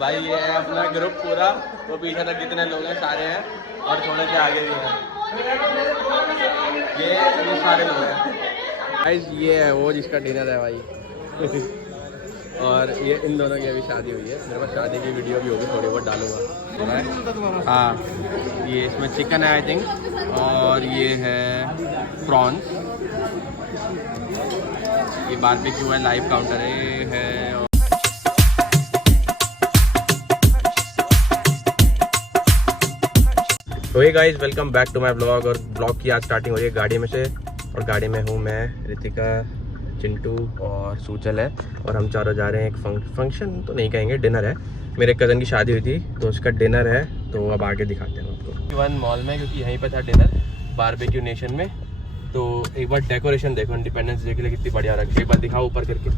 भाई ये है अपना ग्रुप पूरा, वो पीछे तक जितने लोग हैं सारे हैं और थोड़े से आगे भी हैं। ये सारे लोग हैं गाइस। ये है वो जिसका डिनर है भाई। और ये इन दोनों की अभी शादी हुई है। मेरे पास शादी की वीडियो भी होगी, थोड़ी बहुत डालूंगा। हाँ, ये इसमें चिकन है आई थिंक, और ये है प्रॉन्स, ये बारबेक्यू है, लाइव काउंटर है। तो hey guys, welcome back to my blog. और ब्लॉग की आज स्टार्टिंग हो रही है गाड़ी में से, और गाड़ी में हूँ मैं, रितिका, चिंटू और सूचल है। और हम चारों जा रहे हैं एक फंक्शन तो नहीं कहेंगे, डिनर है। मेरे कज़न की शादी हुई थी तो उसका डिनर है, तो अब आगे दिखाते हैं आपको। वन मॉल में, क्योंकि यहीं पर था डिनर, बारबेक्यू नेशन में। तो एक बार डेकोरेशन देखो, इंडिपेंडेंस डे के लिए कितनी बढ़िया रखी है। एक बार दिखाओ ऊपर करके,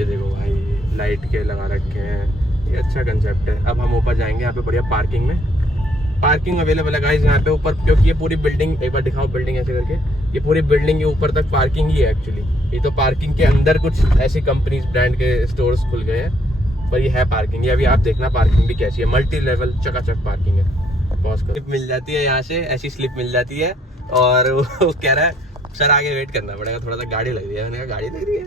ये देखो भाई, लाइट के लगा रखे हैं, ये अच्छा कंसेप्ट है। अब हम ऊपर जाएंगे, यहाँ पे बढ़िया पार्किंग में, पार्किंग अवेलेबल है गाइस यहाँ पे ऊपर, क्योंकि ये पूरी बिल्डिंग, एक बार दिखाओ बिल्डिंग ऐसे करके, ये पूरी बिल्डिंग के ऊपर तक पार्किंग ही है एक्चुअली। ये तो पार्किंग के अंदर कुछ ऐसी कंपनीज, ब्रांड के स्टोर्स खुल गए हैं, पर ये है पार्किंग। ये अभी आप देखना पार्किंग भी कैसी है, मल्टी लेवल चकाचक पार्किंग है। पॉज कर, स्लिप मिल जाती है यहाँ से, ऐसी स्लिप मिल जाती है। और वो कह रहा है सर आगे वेट करना पड़ेगा, थोड़ा सा गाड़ी लग रही है। मैंने कहा गाड़ी लग रही है?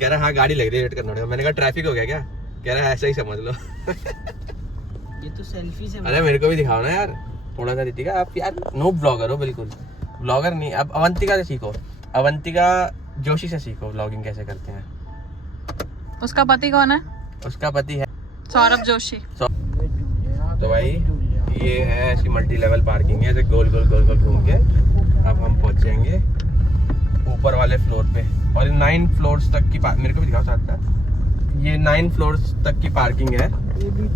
कह रहा है हाँ गाड़ी लग रही है, वेट करना पड़ेगा। मैंने कहा ट्रैफिक हो गया क्या? कह रहा है ऐसा ही समझ लो। ये तो सेल्फी से, अरे मेरे को भी दिखाओ ना यार थोड़ा सा। रितिका आप यार नो ब्लॉगर हो, बिल्कुल ब्लॉगर नहीं। अब अवंतिका से सीखो, अवंतिका जोशी से सीखो ब्लॉगिंग कैसे करते हैं। उसका पति कौन है? उसका पति है सौरभ जोशी। तो भाई ये है ऐसी मल्टी लेवल पार्किंग है, ऐसे गोल गोल गोल गोल घूम के अब हम पहुंचेंगे ऊपर वाले फ्लोर पे। और 9 फ्लोर्स तक की, मेरे को भी दिखाओ साथ था, ये 9 फ्लोर्स तक की पार्किंग है,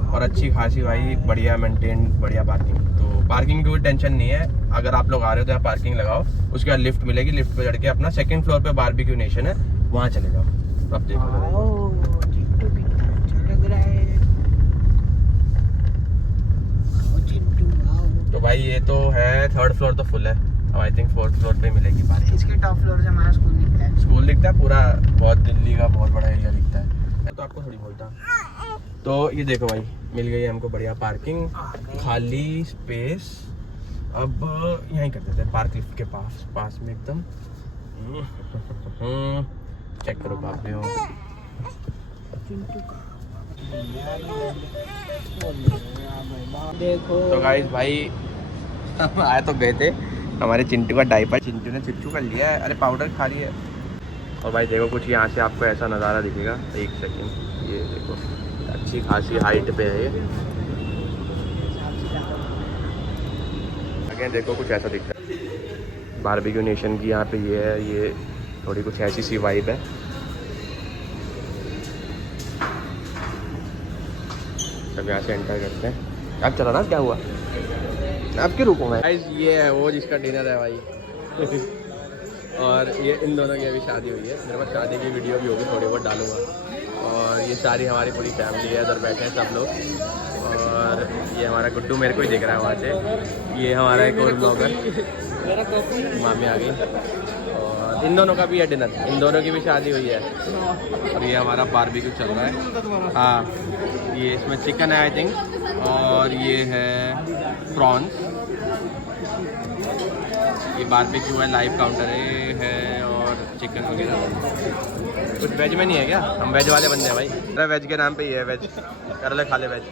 और अच्छी खासी भाई बढ़िया मेंटेन, बढ़िया पार्किंग। तो पार्किंग की कोई टेंशन नहीं है। अगर आप लोग आ रहे हो तो यहाँ पार्किंग लगाओ, उसके बाद लिफ्ट मिलेगी, लिफ्ट पे चढ़ के अपना सेकंड फ्लोर पे बारबेक्यू नेशन है, वहाँ चले जाओ। अब देखो तो भाई ये तो है, थर्ड फ्लोर तो फुल है, अब आई थिंक फोर्थ फ्लोर पे मिलेगी पार्किंग। इसके टॉप फ्लोर से हमारा स्कूल दिखता है। स्कूल दिखता है पूरा, बहुत दिल्ली का बहुत बड़ा एरिया दिखता है। तो आपको थोड़ी बोलता। तो ये देखो भाई, मिल गई हमको बढ़िया पार्किंग, खाली स्पेस। अब यहीं कर देते हैं, पार्क लिफ्ट के पास में एकदम। चेक करो पापी हो। देखो तो गाइस भाई हम आए तो गए थे, हमारे चिंटू का डायपर चिंटू ने चिट्ठू कर लिया है। अरे पाउडर खा रही है। और भाई देखो कुछ यहाँ से आपको ऐसा नज़ारा दिखेगा, एक सेकंड, ये देखो अच्छी खासी हाइट पे है ये। अगेन देखो कुछ ऐसा दिखता है, बारबेक्यू नेशन की यहाँ पे ये है, ये थोड़ी कुछ ऐसी सी वाइब है। अब यहाँ से एंटर करते हैं। अब चला ना, क्या हुआ अब क्यों रुको मैं? ये है वो जिसका डिनर है भाई। और ये इन दोनों की अभी शादी हुई है। मेरे पास शादी की वीडियो भी होगी, थोड़ी बहुत डालूंगा। और ये सारी हमारी पूरी फैमिली है, इधर बैठे हैं सब लोग। और ये हमारा गुड्डू मेरे को ही देख रहा है वहाँ से। ये हमारा एक और ब्लॉगर, मामी आ गई। और इन दोनों का भी है डिनर, इन दोनों की भी शादी हुई है। और ये हमारा बारबेक्यू चल रहा है। हाँ, ये इसमें चिकन है आई थिंक, और ये है प्रॉन्स, ये बारबेक्यू है, लाइव काउंटर है, और चिकन वगैरह। कुछ वेज में नहीं है क्या? हम वेज वाले बंदे हैं भाई। अरे वेज के नाम पे ही है, वेज कर ले, खा ले वेज।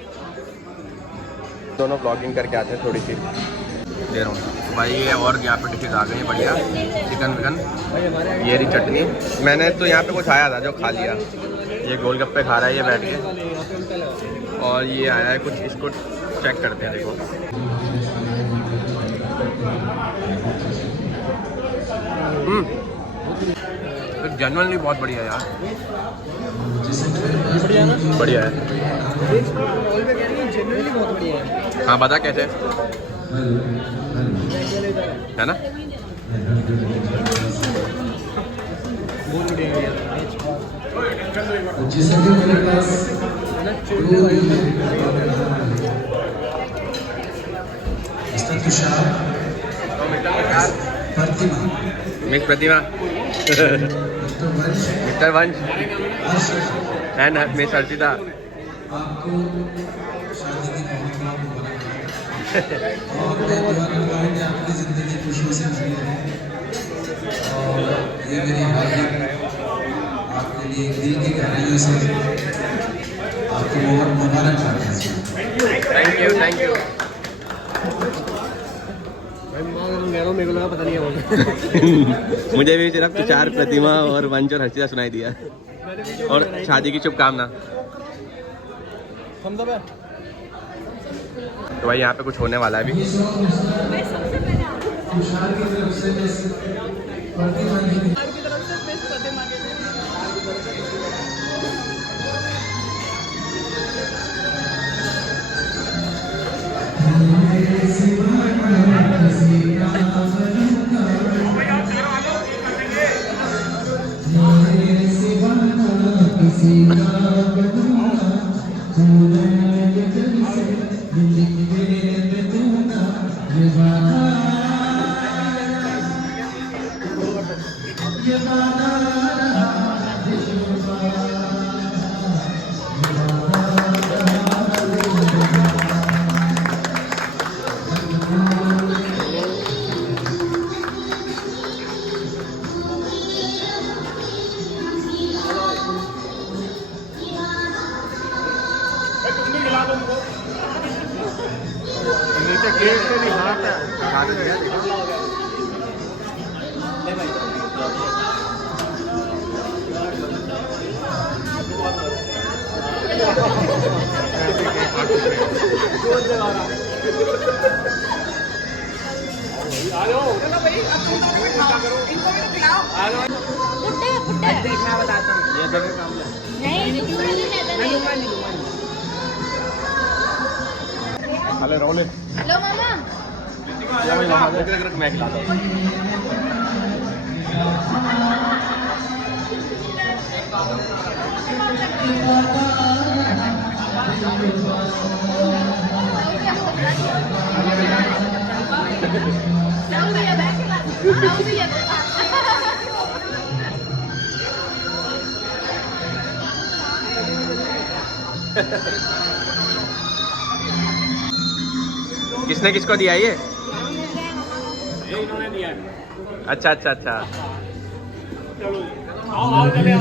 दोनों ब्लॉगिंग करके आते हैं, थोड़ी सी दे रहा हूँ भाई। ये और यहाँ पे डिशेज आ गई हैं बढ़िया, चिकन विकन। ये रही चटनी, मैंने तो यहाँ पे कुछ आया था जो खा लिया। ये गोलगप्पे खा रहा है ये बैठ के। और ये आया है कुछ, इसको चेक करते हैं। देखो तो जनरली बहुत बढ़िया है यार, बढ़िया है। हाँ बता कैसे है ना? मिक्स प्रतिभा, मिस्टर वंश, एंड मिस अर्चिता। आपकी जिंदगी खुशियों से भरी रहे और ये मेरी हाजिर आपके लिए दिल की गहराइयों से आपको मुबारक चाहते हैं। Thank you thank you. मेरे को लगा पता नहीं है मुझे भी सिर्फ तुषार, प्रतिमा और वंश और हर्षिता सुनाई दिया। और शादी की शुभकामना। तो भाई यहाँ पे कुछ होने वाला है अभी। मैं बताता हूँ लो मामा मैं खिलाता हूँ। किसने किसको दिया ये? इन्होंने दिया। अच्छा अच्छा अच्छा। आओ चले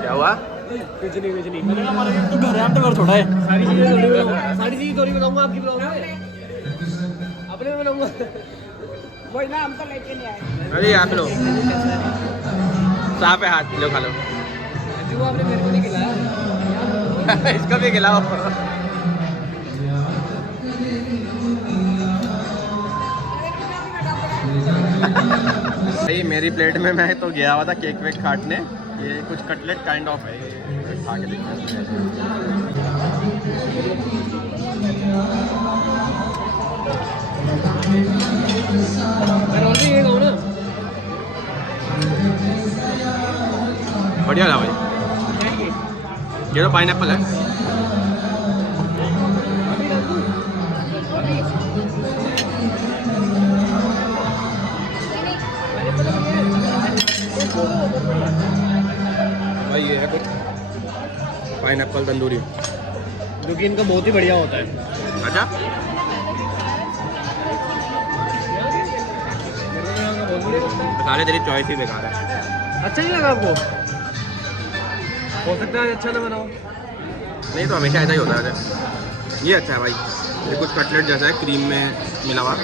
क्या हुआ? कुछ नहीं मैंने कहा हमारा तो घर है, हम तो घर छोड़ा है। सारी चीजें थोड़ी बताऊंगा आपकी बताऊंगा अपने में बताऊंगा वही ना, हम तो लेके नहीं आए। अरे आप लो साफ है, हाथ लो खा लो। जो आपने मेरे को नहीं खिलाया इसको भी खिलाओ। भाई मेरी प्लेट में मैं तो गया हुआ था केक वेक काटने। ये कुछ कटलेट काइंड ऑफ है, ये खा के देखते ना। बढ़िया था भाई। ये तो पाइनएप्पल है। भाई ये है कुछ पाइनएप्पल तंदूरी, जो कि इनका बहुत ही बढ़िया होता है। अच्छा सारे तेरी चॉइस ही बेकार है। अच्छा नहीं लगा आपको? हो सकता है अच्छा ना बनाओ। नहीं तो हमेशा ऐसा ही होता है। ये अच्छा है भाई, ये कुछ कटलेट जैसा है क्रीम में मिला हुआ।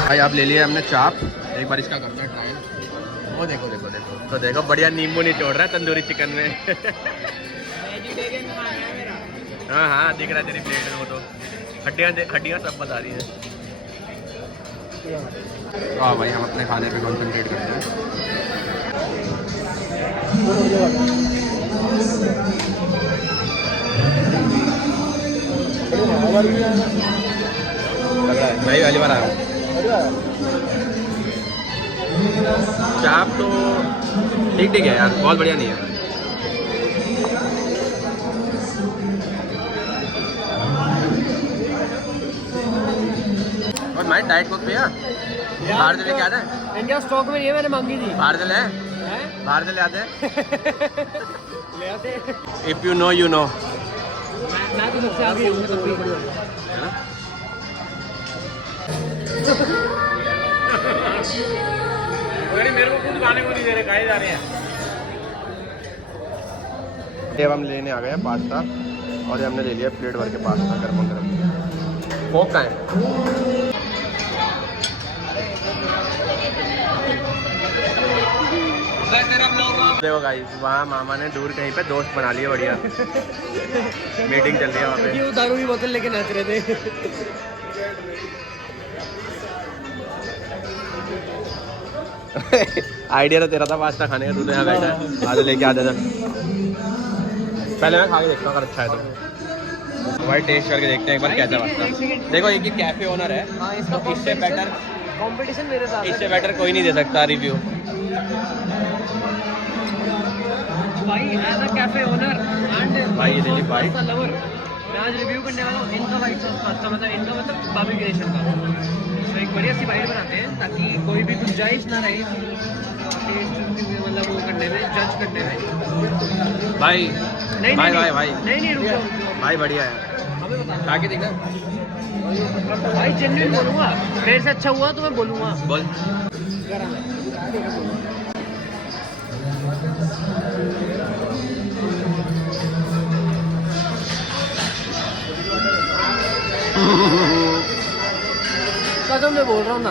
भाई आप ले लिया हमने चाप, एक बार इसका करते हैं ट्राई। वो देखो देखो देखो तो देखो बढ़िया नींबू निचोड़ रहा है तंदूरी चिकन में। हाँ हाँ दिख रहा है तेरी प्लेट में, वो तो हड्डियाँ सब बता रही है। हाँ भाई हम अपने खाने पे कॉन्सेंट्रेट करते हैं। मैं ही पहली बार आया हूँ। चाप तो ठीक ठीक है यार, बहुत बढ़िया नहीं है। और मैं डाइट कोक पिया बाहर से लेके आते हैं। इनका स्टॉक में ये मैंने मांगी थी। बाहर से ले, हैं? बाहर से ले आते हैं। ले आते। If you know you know. मैं तो सबसे आगे हूँ तो भी। मेरे को कुछ खाने को नहीं दे रहे, खाए जा रहे हैं। अब हम लेने आ गए हैं पास्ता और ये हमने ले लिया प्लेट भर के पास्ता गर्म गर्म। कोक का है। देखो गाइस, वहाँ मामा ने दूर कहीं पे दोस्त बना लिए बढ़िया। मीटिंग चल रही है वहाँ पे। वो दारू की बोतल लेके नाच रहे थे। आइडिया तो तेरा था पास्ता खाने का, तू तो यहाँ बैठा है। आज लेके आ जा। पहले मैं खा के देखता हूँ अगर अच्छा है तो। भाई टेस्ट करके देखते हैं एक बार कैसा पास्ता। देखो ये कि कैफे ओनर है, तो इससे बेटर कंपटीशन मेरे साथ है। इससे बेटर कोई नहीं दे सकता रिव्यू। भाई as a cafe owner and भाई ये दिलीप भाई लवर, मैं आज रिव्यू करने वाला हूँ इनका व्हाइट सॉस पास्ता, मतलब इनका मतलब बार्बिक्यू नेशन का। तो एक बढ़िया सी बाइट बनाते हैं ताकि कोई भी गुंजाइश ना रहे टेस्ट मतलब वो करने में, जज करने में। भाई नहीं भाई नहीं भाई भाई नहीं रुको भाई बढ़िया है, हमें बता। खा के देखना। भाई जेन्युइन बोलूँगा, मेरे से अच्छा हुआ तो मैं बोलूँगा। बोल। कसम से बोल रहा हूँ ना,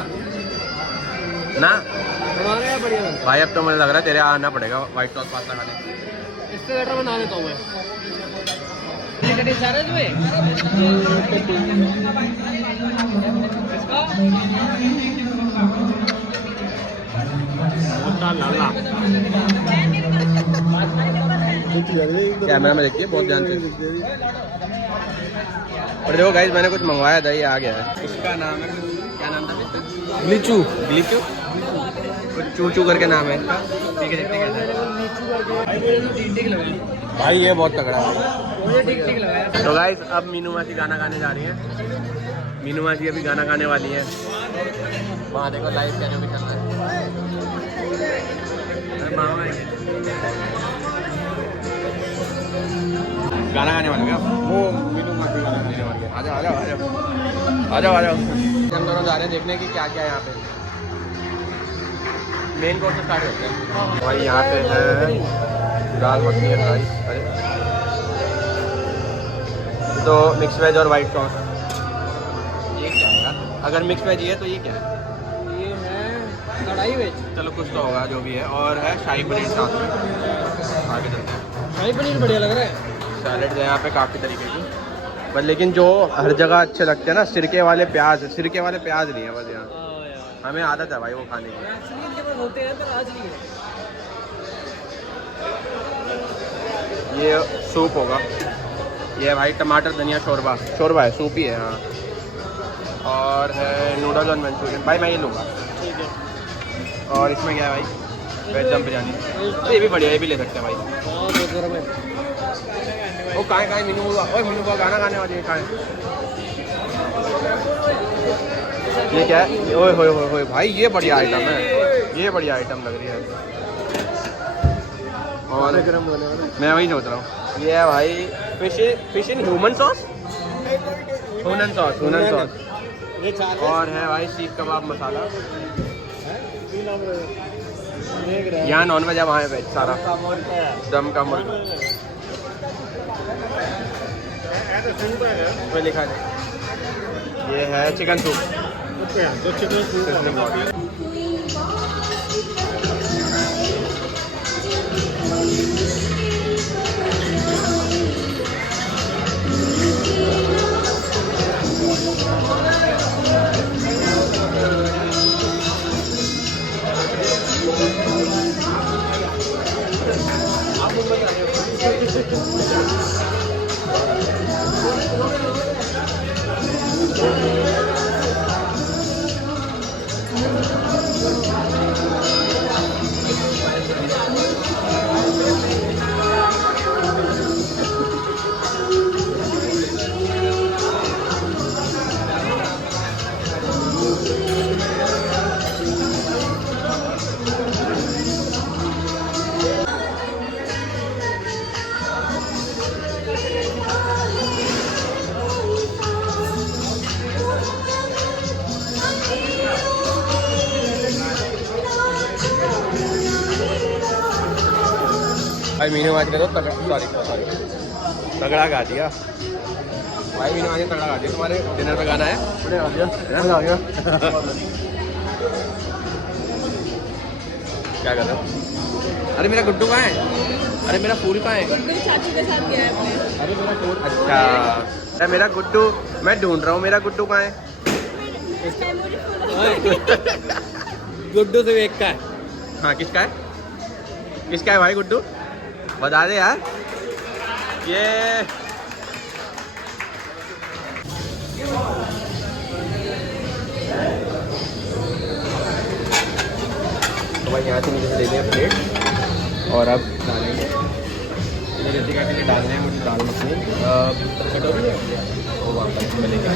ना हमारे यहाँ बढ़िया बनता भाई, अब तो मुझे लग रहा है तेरे यहाँ आना पड़ेगा व्हाइट सॉस पास्ता खाने। है। इससे बेटर बना देता हूँ मैं। सारे जो है कैमरा में देखिए बहुत ध्यान से। और देखो गाइस, मैंने कुछ मंगवाया था, ये आ गया है। इसका नाम है, क्या नाम था? ग्लिचू। ग्लिचू कुछ चू चू करके नाम है इसका। ठीक है, देखते हैं कैसा है। भाई ये बहुत तगड़ा है। तो गाइस अब मीनू मासी गाना गाने जा रही हैं। मीनू मासी अभी गाना गाने वाली है। वहाँ देखो लाइव कैसे भी चल रहा है। अरे मामा आएंगे। गाना गाने वाले क्या? वो मीनू मासी गाना गाने वाली है। आ जाओ आ जाओ आ जाओ आ जाओ आ जाओ। हम दोनों जा रहे हैं देखने की क्या क्या है यहाँ पे। मेन कोर्स से स्टार्ट होते हैं। भाई यहाँ पे है दाल मखनी और राइस। अरे तो मिक्स वेज और वाइट सॉस। ये क्या है यार? अगर मिक्स वेज ये है तो ये क्या है? ये है कढ़ाई वेज। चलो कुछ तो होगा जो भी है। और है शाही पनीर साथ में। आगे चलते हैं। शाही पनीर बढ़िया लग रहा है। सैलेड है यहाँ पे काफ़ी तरीके की, बस लेकिन जो हर जगह अच्छे लगते हैं ना, सिरके वाले प्याज नहीं है बस यहाँ। हमें आदत है भाई वो खाने की। इनके पास होते हैं पर आज नहीं है। ये सूप होगा। ये भाई टमाटर धनिया शोरबा है, सूप ही है। हाँ, और है नूडल और मंचूरियन। भाई मैं ये लूँगा। ठीक है। और इसमें क्या है भाई? वेज दम बिरयानी। तो ये भी बढ़िया, ये भी ले सकते हैं भाई। बहुत गरम है। वो कहाँ मीनू हुआ? ओए मीनू का गाना गाने वाली है कहाँ? ये क्या है? ओए होए होए होए भाई, ये बढ़िया आइटम है। ये बढ़िया आइटम लग रही है। और गरम होने वाला। मैं वही सोच रहा हूँ। ये है भाई फिश इन ह्यूमन सॉस। हुनन सॉस। ये चार और है भाई सीख कबाब मसाला। यहाँ नॉन वेज है, वहाँ है वेज सारा। दम का मुर्गा इसमें लिखा है। ये है चिकन सूप। मुंबई आने भाई मीनू आज का तो सॉरी तगड़ा गा दिया भाई। मीनू आज तगड़ा गा दिया। तुम्हारे डिनर पे गाना है? डिनर आ गया। क्या कर रहे हो? अरे मेरा गुड्डू कहाँ है? अरे मेरा फूल कहाँ है? चाचू के साथ गया है अपने। अरे मेरा फूल, अच्छा अरे मेरा गुड्डू, मैं ढूंढ रहा हूँ मेरा गुड्डू कहाँ है? गुड्डू से एक का है। हाँ किसका है? किसका है भाई गुड्डू? बता दे यार। ये तो भाई यहाँ से नीचे से ले लिया प्लेट और अब डालेंगे जैसे के लिए डालने हैं मुझे दाल मखनी कटोरी है वो वहाँ पर मिलेगी।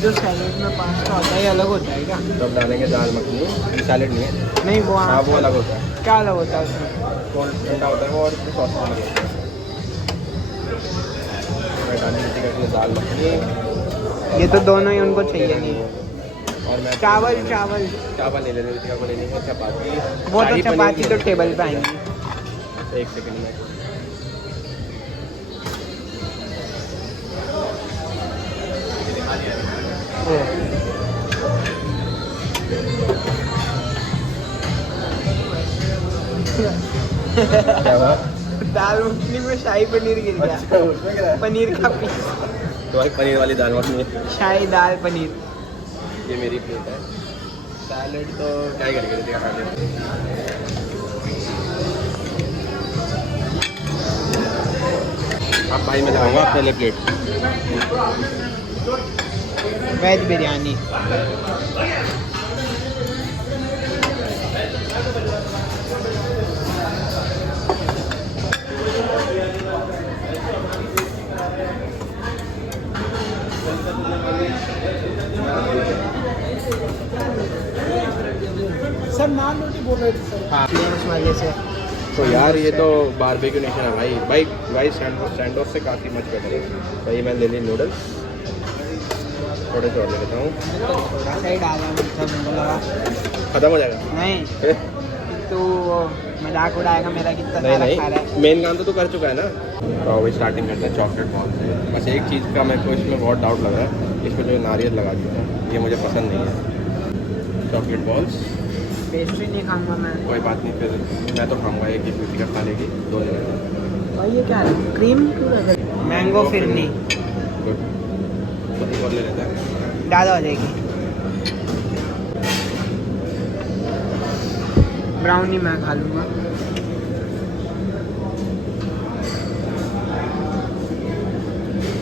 जो सैलेड में पास्ता होता है ये अलग होता है क्या? तो अब डालेंगे दाल मखनी। सैलेड नहीं है? नहीं वो हाँ वो अलग होता है। क्या अलग होता है उसमें? कोल्ड ठंडा होता है वो और सॉस अलग होता है। डालेंगे के लिए दाल मखनी। ये तो दोनों ही उनको चाहिए नहीं। और मैं चावल चावल नहीं लेने ऋतिका को लेनी है चपाती। वो तो शाही चपाती पनीर तो टेबल पे आएंगी। एक सेकंड में। क्या हुआ? दाल मखनी में शाही पनीर गिर गया। अच्छा, उसमें क्या है? पनीर का पीस। तो भाई पनीर वाली दाल मखनी है। शाही दाल पनीर। ये मेरी प्लेट है। सैलेड तो क्या ही करेंगे ऋतिका खा लेते। अब भाई मैं लगाऊंगा अपने लिए प्लेट। वेज बिरयानी। सर नान रोटी बोल रहे थे सर। हाँ उस वाले से। तो यार ये तो बारबेक्यू नेशन है भाई। भाई सैंडविच से काफ़ी मच बेटर है। तो ये मैं ले ली नूडल्स थोड़े से और ले लेता हूँ। थोड़ा सा ही डाला मतलब लगा ख़त्म हो जाएगा? नहीं तो मजाक उड़ाएगा मेरा कितना नहीं सारा खा रहा है। नहीं मेन काम तो तू कर चुका है ना। तो अभी स्टार्टिंग करते हैं चॉकलेट बॉल से। बस एक चीज़ का मेरे को इसमें बहुत डाउट लग रहा है। इसमें जो नारियल लगा दिया है ये मुझे पसंद नहीं है। चॉकलेट बॉल्स पेस्ट्री नहीं खाऊंगा मैं। कोई बात नहीं, फिर मैं तो खाऊंगा एक ही ऋतिका खा लेगी दो जगह। भाई ये क्या है? Cream mango phirni good. तो एक और ले लेते हैं। ज़्यादा हो जाएगी। ब्राउनी मैं खा लूँगा।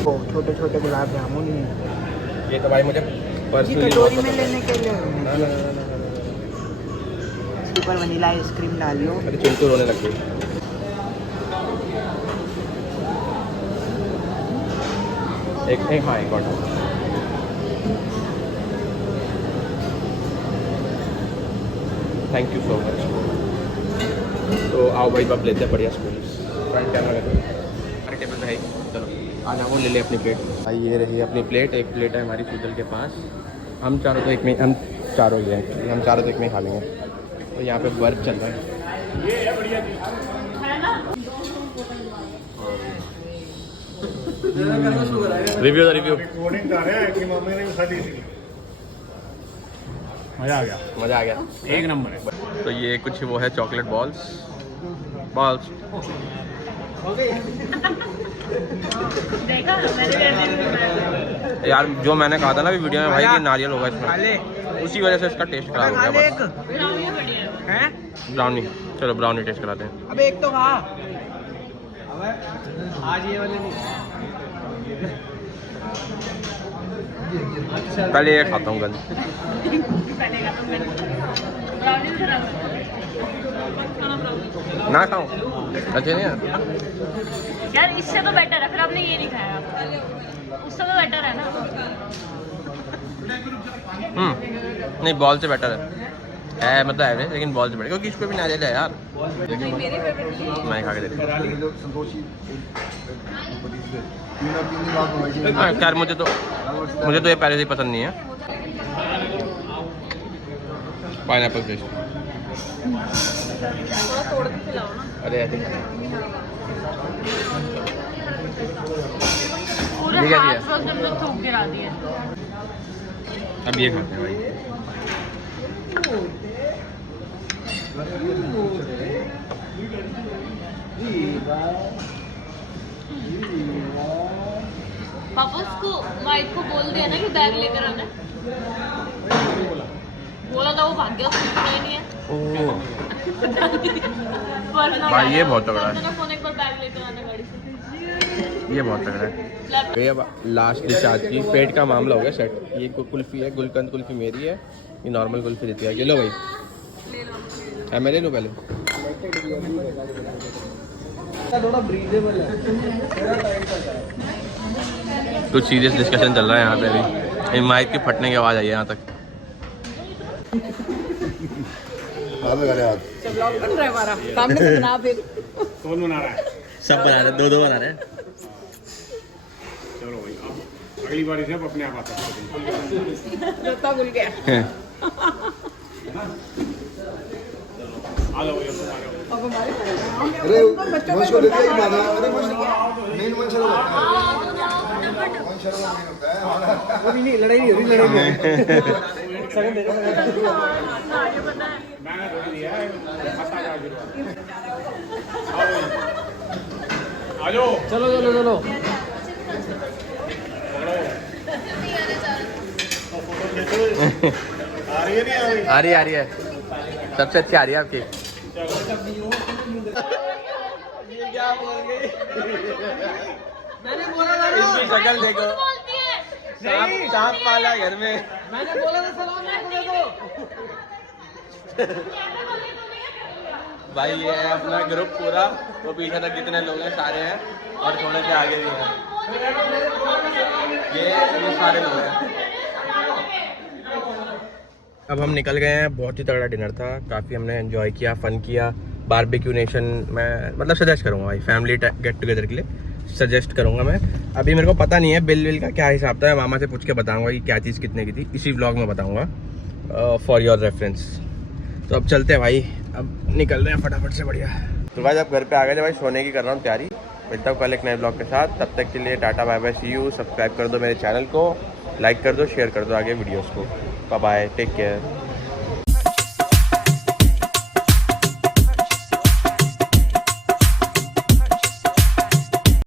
ओ छोटे छोटे गुलाब जामुन। ये तो भाई मुझे ये पर्सनली कटोरी में लेने के लिए ना ना ना ना ऊपर वनीला आइसक्रीम डालियो। अरे चिंटू रोने लग गई। एक हाँ एक और थैंक यू सो मच। तो आओ भाई बाप लेते हैं बढ़िया स्कूल फ्रंट कैमरा करते टेबल पे है। चलो आज वो ले ले अपनी प्लेट। भाई ये रही अपनी प्लेट। एक प्लेट है हमारी सुजल के पास। हम चारों तो एक में हम चारों ही हैं। हम चारों तो एक में खा लेंगे। तो यहाँ पे वर्क चल रहा है। Review the review. मजा आ गया, मज़ा आ गया। एक नंबर है। तो ये कुछ वो है चॉकलेट बॉल्स। देखा मैंने भी ऐसे ही बनाया। यार जो मैंने कहा था ना वीडियो में भाई कि नारियल होगा इसमें, उसी वजह से इसका टेस्ट खराब हो गया। ब्राउनी, चलो ब्राउनी टेस्ट कराते हैं। अब एक तो खा। आज ये वाले नहीं। पहले ये खाता हूँ गंद। ना खाऊं, अच्छे नहीं है यार, इससे तो बेटर है। फिर आपने ये नहीं खाया, उससे तो बेटर है ना। नहीं बॉल से बेटर है मतलब एवरेज, लेकिन बॉल से बेटर क्योंकि इसको भी नारियल है यार। मैं खा के देखता हूँ। खैर मुझे तो ये पहले से ही पसंद नहीं है। पाइनएप्पल फिश, अरे ऐसे पूरे ये क्या हाथ दिया? से उसने मुझे थूक गिरा दिया। अब ये खाते हैं भाई। पापा उसको वाइफ को बोल दिया ना कि बैग लेकर आना। बोला था, वो भाग गया, उसको सुना ही नहीं है। भाई ये बहुत तगड़ा है, फोन एक बार बैग लेकर आना गाड़ी से। ये बहुत तगड़ा है। ये अब लास्ट डिश आज की, पेट का मामला हो गया सेट। ये कुल्फी है, गुलकंद कुल्फी मेरी है, ये नॉर्मल कुल्फी देती है। ये लो भाई, मैं ले लूँ पहले। थोड़ा ब्रीदेबल है। कुछ सीरियस डिस्कशन चल रहा है यहाँ पे अभी। माइक की फटने की आवाज़ आई है यहाँ तक। सामने से बना फिर। कौन बना रहा है? सब बना रहे, दो बना रहे। चलो भाई, अब अगली बार इसे अपने आप आता है। जूता भूल गया। आ लो भैया, आ लो। अरे मशहूर है ये माना, अरे मेन मंशा होता है। अभी नहीं, लड़ाई नहीं हो रही, लड़ाई नहीं। मैंने रोक दिया है, खाता का आशीर्वाद। आ जाओ, चलो चलो चलो। आ रही है नहीं आ रही? आ रही है, सबसे अच्छी आ रही है आपकी। क्या बोल गई? मैंने बोला था ना, इसकी शक्ल देखो, बोलती है। सांप पाला घर में। मैंने बोला था सलाम नहीं दो। भाई ये है अपना ग्रुप पूरा, वो पीछे तक जितने लोग हैं सारे हैं, और थोड़े से आगे भी हैं। ये सारे लोग हैं। अब हम निकल गए हैं। बहुत ही तगड़ा डिनर था, काफ़ी हमने एंजॉय किया, फ़न किया। बारबेक्यू नेशन मैं मतलब सजेस्ट करूँगा भाई, फैमिली गेट टुगेदर के लिए सजेस्ट करूँगा मैं। अभी मेरे को पता नहीं है बिल विल का क्या हिसाब था, मामा से पूछ के बताऊँगा कि क्या चीज़ कितने की थी, इसी व्लॉग में बताऊँगा फॉर योर रेफरेंस। तो अब चलते हैं भाई, अब निकल रहे हैं फटाफट से। बढ़िया। तो भाई अब घर पे आ गए थे भाई, सोने की कर रहा हूँ तैयारी। मिलता हूँ कल एक नए ब्लॉग के साथ, तब तक के लिए tata bye bye, see you. Subscribe कर दो मेरे चैनल को, लाइक कर दो, शेयर कर दो आगे वीडियोज़ को। Bye bye, take care.